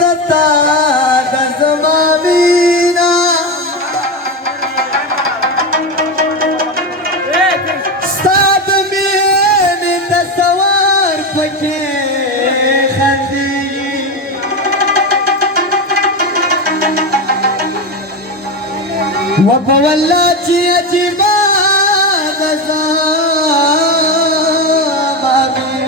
پرتا د زما مینا ستا د مینې تصور پکې خندېږي و په والله چې عجیبه د زما مینا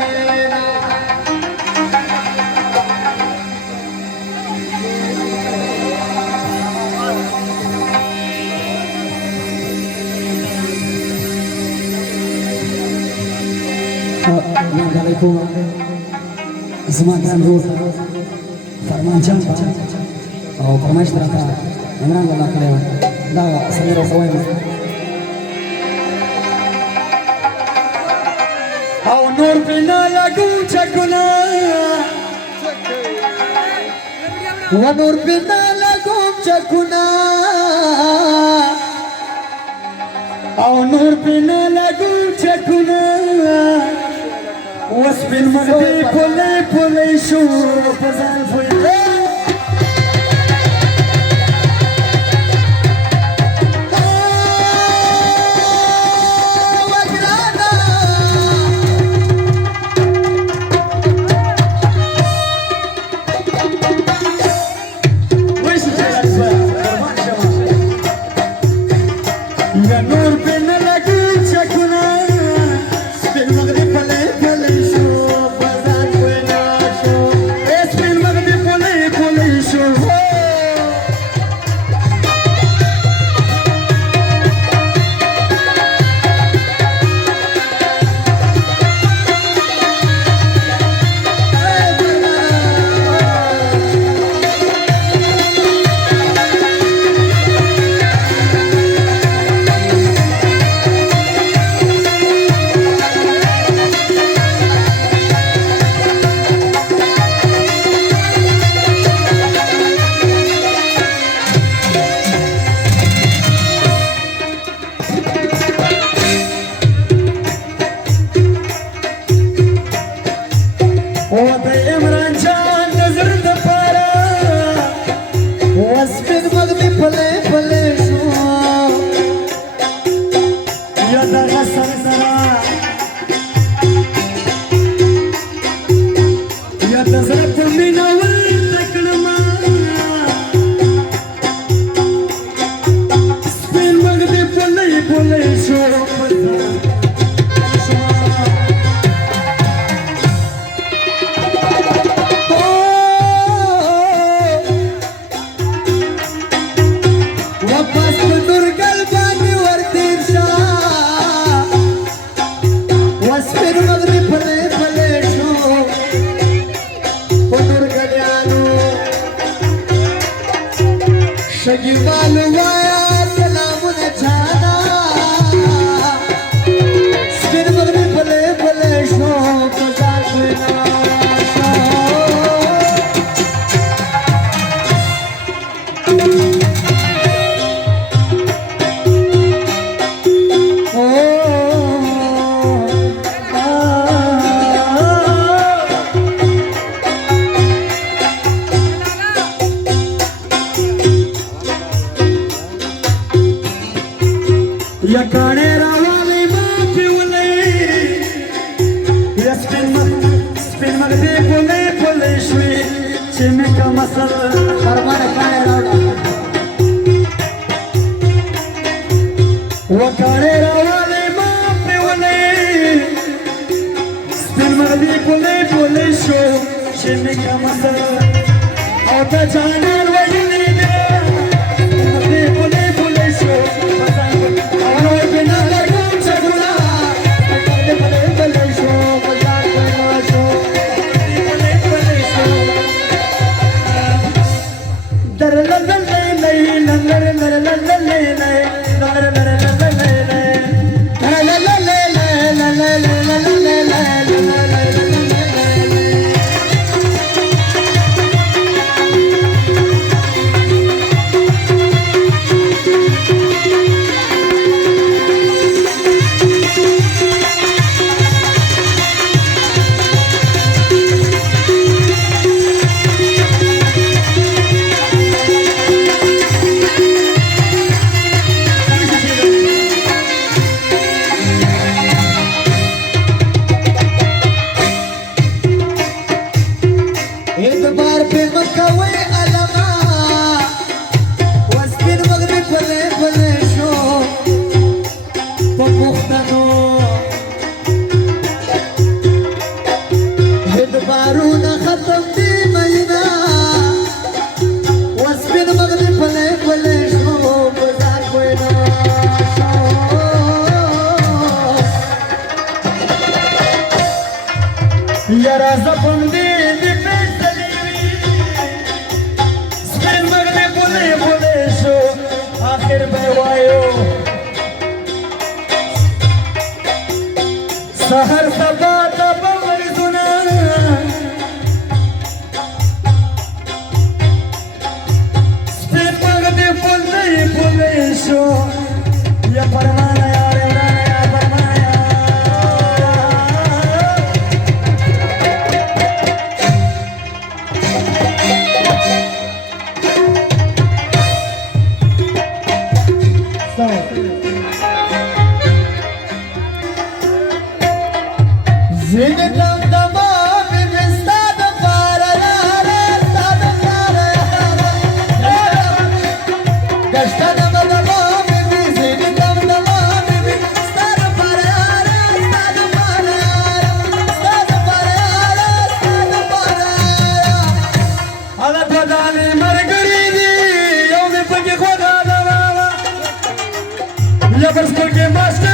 Assalamualaikum semua dan Rus Farman Jam और फरमाइश तरह का इमरान वाला करे दा समीर सवाई او نور بنا لګو چکونه و نور بنا لګو چکونه او نور بنا لګو چکونه وسبن مغدي پولې پولې شو پزان فوي نور بن لګو چکونه سپین مغدي پلې پلې شو بازار وینا شو سپین مغدي پلې پلې شو او د عمران جان نظر د پاره وسپید مغدي پلې پلې شو یا د غسل سره یا د زړه په مینا ورتکړما سپید مغدي پلې پلې شو شګیوال وایا سلامونه چانا سپین مغربي پلې پلې شو بازار وینا या काने रावाली माफी वले या स्पिन मगदे बोले बोले श्री चिमे का मसल फरमान काने रावा वो काने रावाली माफी वले स्पिन मगदे बोले बोले शो चिमे का मसल औता जाने वजनी दे मगदे बोले बोले शो بار په مکوي علما وسپین مغرب بلې بلې شو په پښتنو هد بارونه ختم دي مینا وسپین مغرب بلې بلې شو بازار کوینا یارا زپم دي دې پېژلې وي سپین مغرب بلې بلې شو آخر به وایو سحر سبا د بورزونه سپین مغرب بلې بلې شو یا پرمانه یار ورانه یا پرمانه زینه دم دما می مستاد پارا ستاد پارا گشتن دما می زینه دم دما می ستاد پارا ستاد پارا ستاد پارا ستاد پارا الا بدانی مرګری دی یو می پکې خدا دا یا پر سکول کې ماستر